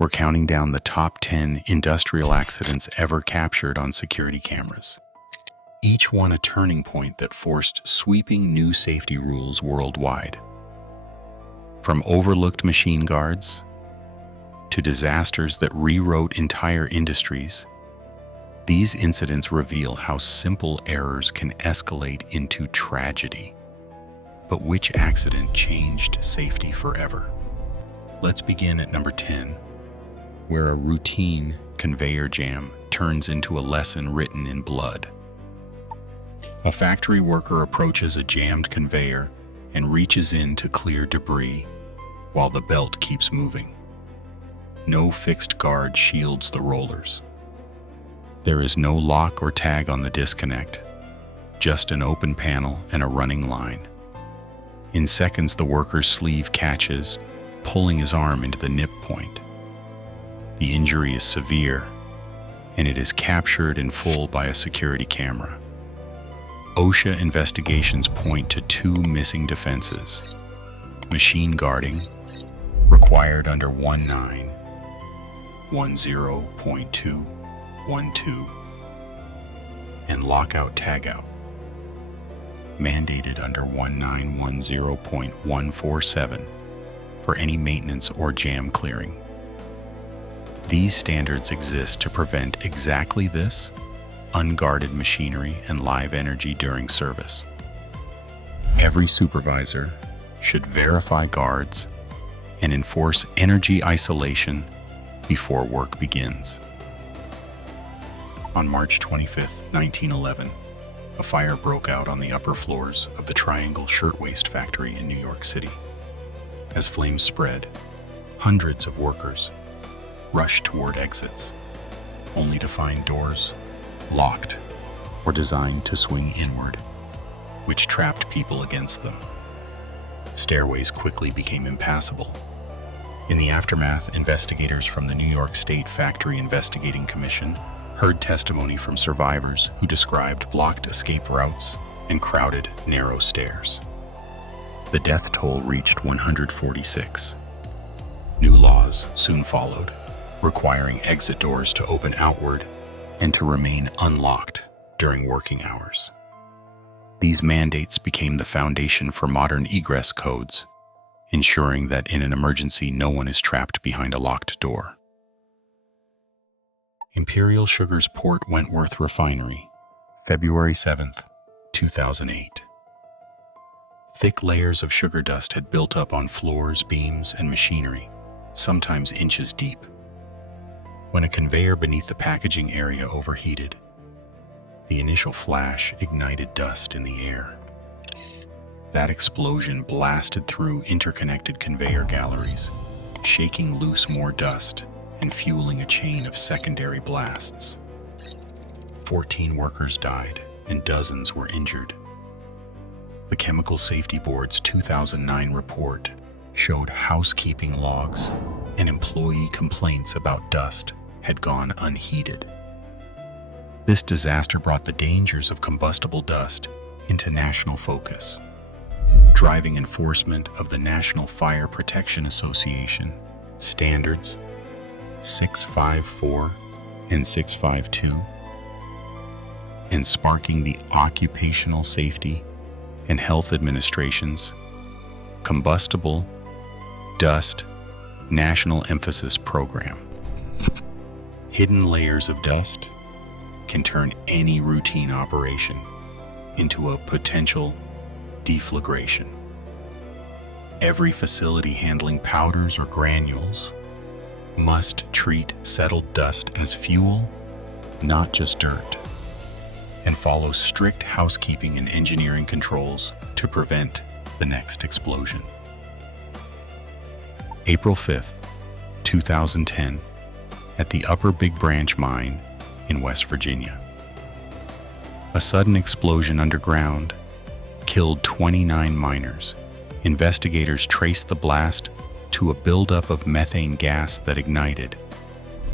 We're counting down the top 10 industrial accidents ever captured on security cameras. Each one a turning point that forced sweeping new safety rules worldwide. From overlooked machine guards to disasters that rewrote entire industries, these incidents reveal how simple errors can escalate into tragedy. But which accident changed safety forever? Let's begin at number 10, where a routine conveyor jam turns into a lesson written in blood. A factory worker approaches a jammed conveyor and reaches in to clear debris while the belt keeps moving. No fixed guard shields the rollers. There is no lock or tag on the disconnect, just an open panel and a running line. In seconds, the worker's sleeve catches, pulling his arm into the nip point. The injury is severe, and it is captured in full by a security camera. OSHA investigations point to two missing defenses: machine guarding, required under 1910.212, and lockout-tagout, mandated under 1910.147 for any maintenance or jam clearing. These standards exist to prevent exactly this: unguarded machinery and live energy during service. Every supervisor should verify guards and enforce energy isolation before work begins. On March 25, 1911, a fire broke out on the upper floors of the Triangle Shirtwaist Factory in New York City. As flames spread, hundreds of workers rushed toward exits, only to find doors locked or designed to swing inward, which trapped people against them. Stairways quickly became impassable. In the aftermath, investigators from the New York State Factory Investigating Commission heard testimony from survivors who described blocked escape routes and crowded, narrow stairs. The death toll reached 146. New laws soon followed, requiring exit doors to open outward and to remain unlocked during working hours. These mandates became the foundation for modern egress codes, ensuring that in an emergency no one is trapped behind a locked door. Imperial Sugar's Port Wentworth Refinery, February 7, 2008. Thick layers of sugar dust had built up on floors, beams, and machinery, sometimes inches deep. When a conveyor beneath the packaging area overheated, the initial flash ignited dust in the air. That explosion blasted through interconnected conveyor galleries, shaking loose more dust and fueling a chain of secondary blasts. 14 workers died and dozens were injured. The Chemical Safety Board's 2009 report showed housekeeping logs and employee complaints about dust had gone unheeded. This disaster brought the dangers of combustible dust into national focus, driving enforcement of the National Fire Protection Association standards 654 and 652, and sparking the Occupational Safety and Health Administration's Combustible Dust National Emphasis Program. Hidden layers of dust can turn any routine operation into a potential deflagration. Every facility handling powders or granules must treat settled dust as fuel, not just dirt, and follow strict housekeeping and engineering controls to prevent the next explosion. April 5th, 2010, at the Upper Big Branch Mine in West Virginia. A sudden explosion underground killed 29 miners. Investigators traced the blast to a buildup of methane gas that ignited,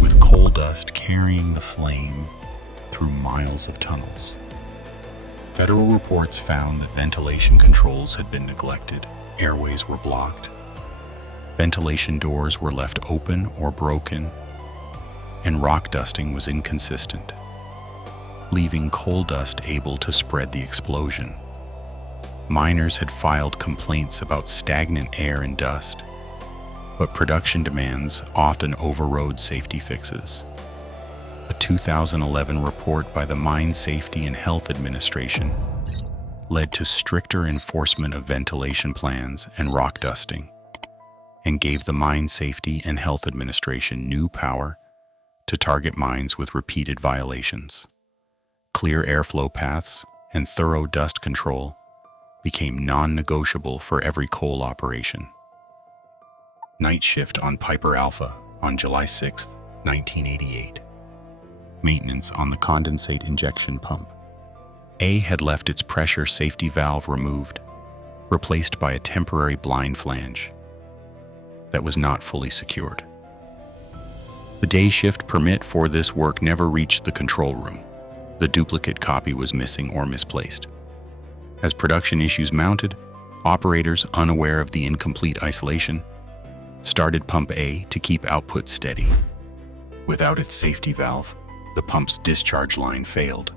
with coal dust carrying the flame through miles of tunnels. Federal reports found that ventilation controls had been neglected, airways were blocked. Ventilation doors were left open or broken, and rock dusting was inconsistent, leaving coal dust able to spread the explosion. Miners had filed complaints about stagnant air and dust, but production demands often overrode safety fixes. A 2011 report by the Mine Safety and Health Administration led to stricter enforcement of ventilation plans and rock dusting, and gave the Mine Safety and Health Administration new power to target mines with repeated violations. Clear airflow paths and thorough dust control became non-negotiable for every coal operation. Night shift on Piper Alpha on July 6, 1988. Maintenance on the condensate injection pump. A had left its pressure safety valve removed, replaced by a temporary blind flange that was not fully secured. The day shift permit for this work never reached the control room. The duplicate copy was missing or misplaced. As production issues mounted, operators, unaware of the incomplete isolation, started pump A to keep output steady. Without its safety valve, the pump's discharge line failed,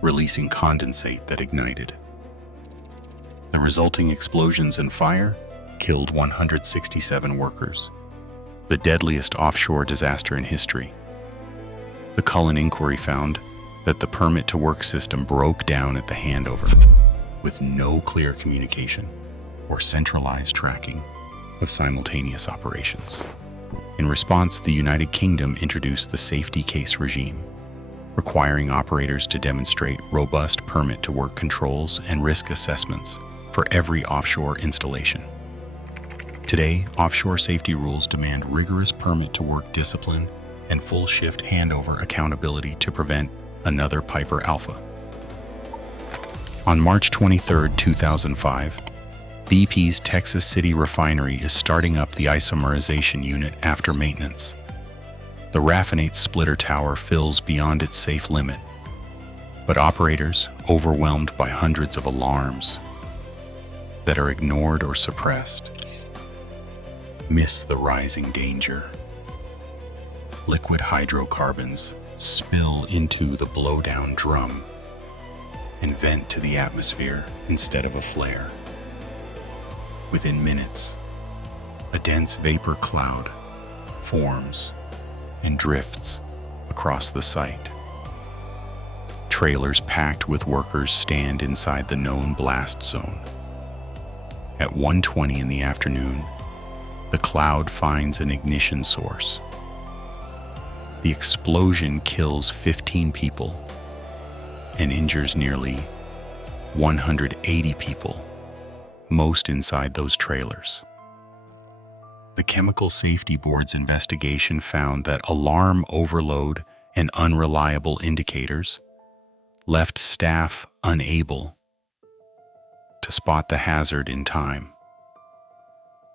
releasing condensate that ignited. The resulting explosions and fire killed 167 workers, the deadliest offshore disaster in history. The Cullen inquiry found that the permit to work system broke down at the handover, with no clear communication or centralized tracking of simultaneous operations. In response, the United Kingdom introduced the safety case regime, requiring operators to demonstrate robust permit to work controls and risk assessments for every offshore installation. Today, offshore safety rules demand rigorous permit to work discipline and full shift handover accountability to prevent another Piper Alpha. On March 23, 2005, BP's Texas City refinery is starting up the isomerization unit after maintenance. The raffinate splitter tower fills beyond its safe limit, but operators, overwhelmed by hundreds of alarms that are ignored or suppressed, miss the rising danger. Liquid hydrocarbons spill into the blowdown drum and vent to the atmosphere instead of a flare. Within minutes, a dense vapor cloud forms and drifts across the site. Trailers packed with workers stand inside the known blast zone. At 1:20 in the afternoon, the cloud finds an ignition source. The explosion kills 15 people and injures nearly 180 people, most inside those trailers. The Chemical Safety Board's investigation found that alarm overload and unreliable indicators left staff unable to spot the hazard in time.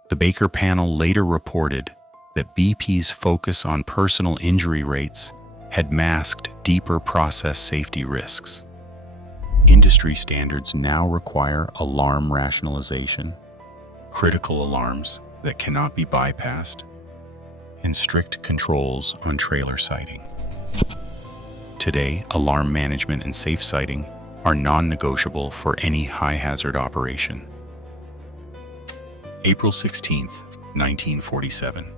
The Baker panel later reported that BP's focus on personal injury rates had masked deeper process safety risks. Industry standards now require alarm rationalization, critical alarms that cannot be bypassed, and strict controls on trailer siting. Today, alarm management and safe siting are non-negotiable for any high-hazard operation. April 16, 1947.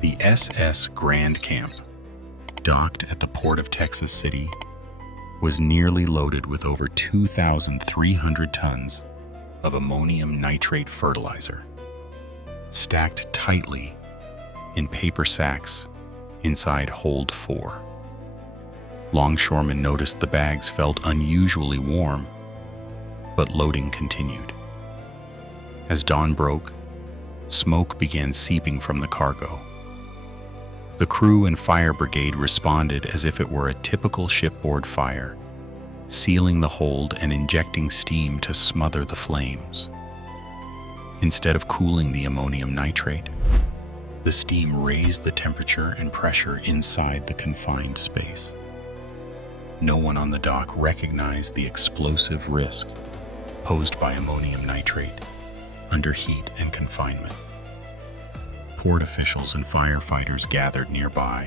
The SS Grand Camp, docked at the port of Texas City, was nearly loaded with over 2,300 tons of ammonium nitrate fertilizer, stacked tightly in paper sacks inside Hold 4. Longshoremen noticed the bags felt unusually warm, but loading continued. As dawn broke, smoke began seeping from the cargo. The crew and fire brigade responded as if it were a typical shipboard fire, sealing the hold and injecting steam to smother the flames. Instead of cooling the ammonium nitrate, the steam raised the temperature and pressure inside the confined space. No one on the dock recognized the explosive risk posed by ammonium nitrate under heat and confinement. port officials and firefighters gathered nearby,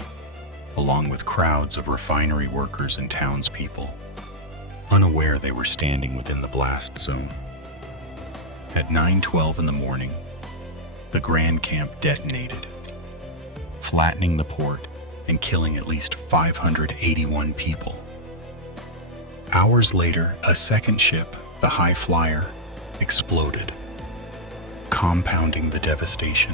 along with crowds of refinery workers and townspeople, unaware they were standing within the blast zone. At 9:12 in the morning, the Grand Camp detonated, flattening the port and killing at least 581 people. Hours later, a second ship, the High Flyer, exploded, compounding the devastation.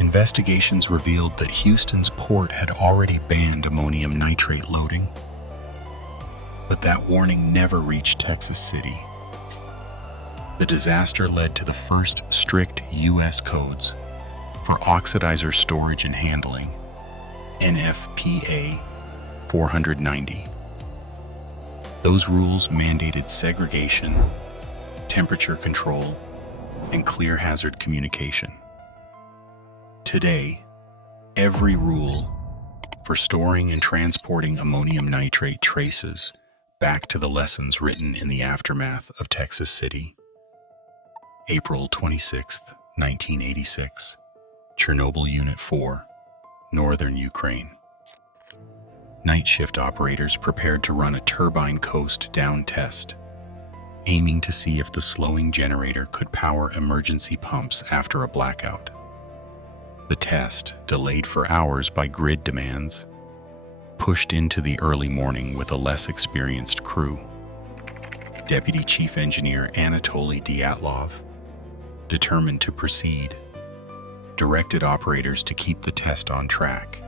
Investigations revealed that Houston's port had already banned ammonium nitrate loading, but that warning never reached Texas City. The disaster led to the first strict U.S. codes for oxidizer storage and handling, NFPA 490. Those rules mandated segregation, temperature control, and clear hazard communication. Today, every rule for storing and transporting ammonium nitrate traces back to the lessons written in the aftermath of Texas City. April 26, 1986, Chernobyl Unit 4, Northern Ukraine. Night shift operators prepared to run a turbine coast down test, aiming to see if the slowing generator could power emergency pumps after a blackout. The test, delayed for hours by grid demands, pushed into the early morning with a less experienced crew. Deputy Chief Engineer Anatoly Dyatlov, determined to proceed, directed operators to keep the test on track,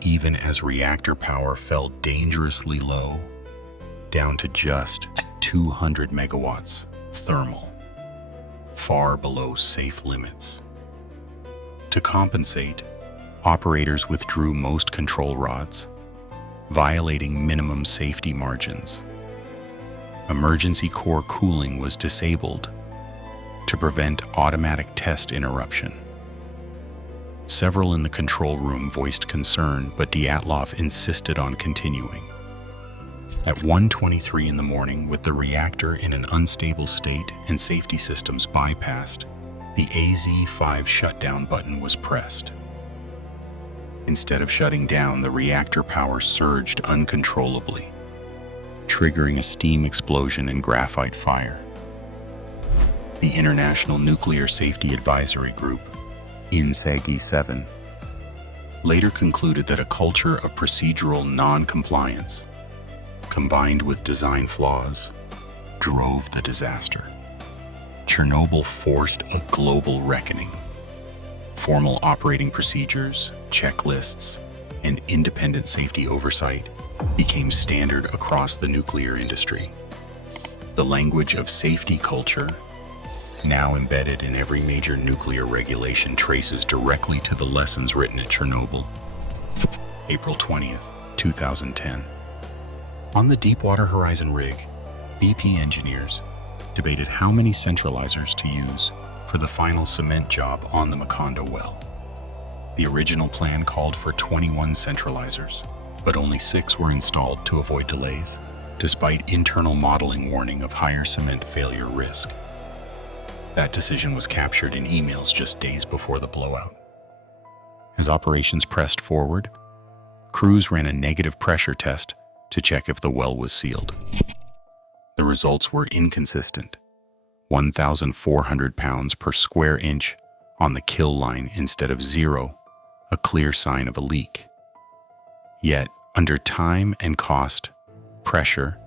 even as reactor power fell dangerously low, down to just 200 megawatts thermal, far below safe limits. To compensate, operators withdrew most control rods, violating minimum safety margins. Emergency core cooling was disabled to prevent automatic test interruption. Several in the control room voiced concern, but Dyatlov insisted on continuing. At 1:23 in the morning, with the reactor in an unstable state and safety systems bypassed, the AZ-5 shutdown button was pressed. Instead of shutting down, the reactor power surged uncontrollably, triggering a steam explosion and graphite fire. The International Nuclear Safety Advisory Group, INSAGI-7, later concluded that a culture of procedural non-compliance, combined with design flaws, drove the disaster. Chernobyl forced a global reckoning. Formal operating procedures, checklists, and independent safety oversight became standard across the nuclear industry. The language of safety culture, now embedded in every major nuclear regulation, traces directly to the lessons written at Chernobyl. April 20th, 2010. On the Deepwater Horizon rig, BP engineers debated how many centralizers to use for the final cement job on the Macondo well. The original plan called for 21 centralizers, but only 6 were installed to avoid delays, despite internal modeling warning of higher cement failure risk. That decision was captured in emails just days before the blowout. As operations pressed forward, crews ran a negative pressure test to check if the well was sealed. The results were inconsistent: 1,400 pounds per square inch on the kill line instead of 0, a clear sign of a leak. Yet, under time and cost pressure,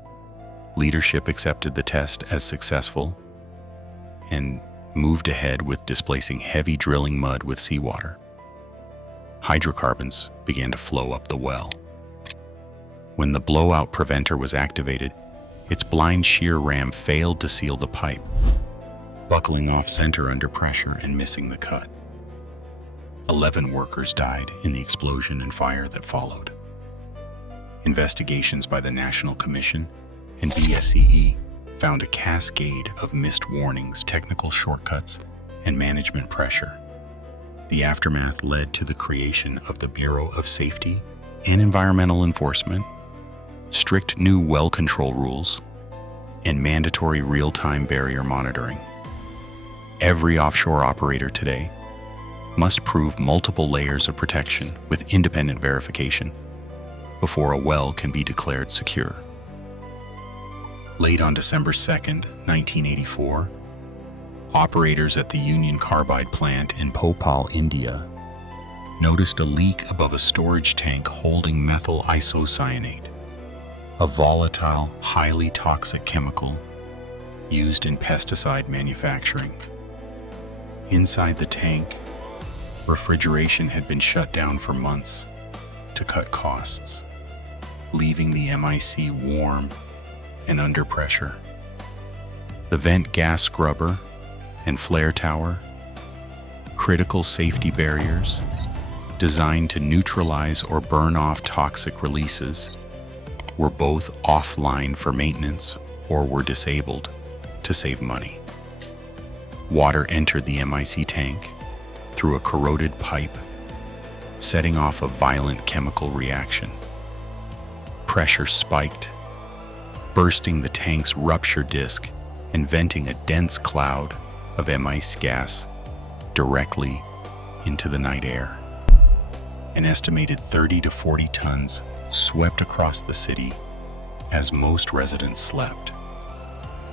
leadership accepted the test as successful and moved ahead with displacing heavy drilling mud with seawater. Hydrocarbons began to flow up the well. When the blowout preventer was activated, its blind shear ram failed to seal the pipe, buckling off center under pressure and missing the cut. 11 workers died in the explosion and fire that followed. Investigations by the National Commission and BSEE found a cascade of missed warnings, technical shortcuts, and management pressure. The aftermath led to the creation of the Bureau of Safety and Environmental Enforcement, strict new well control rules, and mandatory real-time barrier monitoring. Every offshore operator today must prove multiple layers of protection with independent verification before a well can be declared secure. Late on December 2nd, 1984, operators at the Union Carbide plant in Bhopal, India, noticed a leak above a storage tank holding methyl isocyanate, a volatile, highly toxic chemical used in pesticide manufacturing. Inside the tank, refrigeration had been shut down for months to cut costs, leaving the MIC warm and under pressure. The vent gas scrubber and flare tower, critical safety barriers designed to neutralize or burn off toxic releases, were both offline for maintenance or were disabled to save money. Water entered the MIC tank through a corroded pipe, setting off a violent chemical reaction. Pressure spiked, bursting the tank's rupture disc and venting a dense cloud of MIC gas directly into the night air. An estimated 30 to 40 tons swept across the city as most residents slept.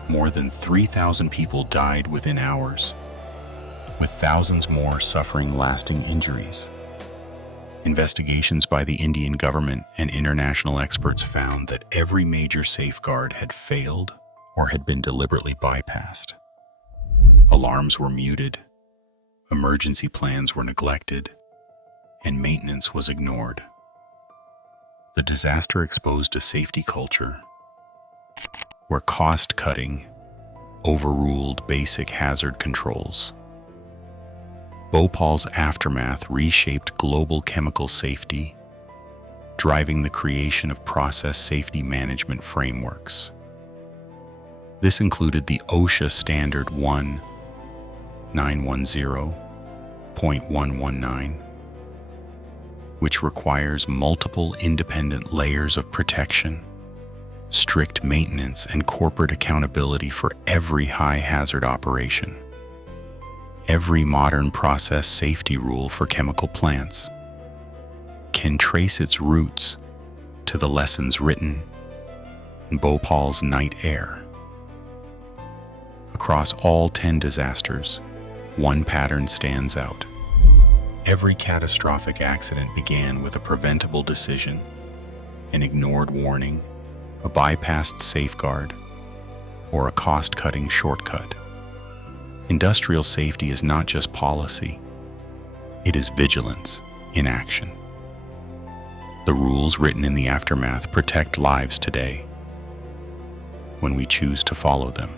More than 3,000 people died within hours, with thousands more suffering lasting injuries. Investigations by the Indian government and international experts found that every major safeguard had failed or had been deliberately bypassed. Alarms were muted, emergency plans were neglected, and maintenance was ignored. The disaster exposed a safety culture where cost-cutting overruled basic hazard controls. Bhopal's aftermath reshaped global chemical safety, driving the creation of process safety management frameworks. This included the OSHA Standard 1910.119, which requires multiple independent layers of protection, strict maintenance, and corporate accountability for every high-hazard operation. Every modern process safety rule for chemical plants can trace its roots to the lessons written in Bhopal's night air. Across all 10 disasters, one pattern stands out. Every catastrophic accident began with a preventable decision, an ignored warning, a bypassed safeguard, or a cost-cutting shortcut. Industrial safety is not just policy, it is vigilance in action. The rules written in the aftermath protect lives today when we choose to follow them.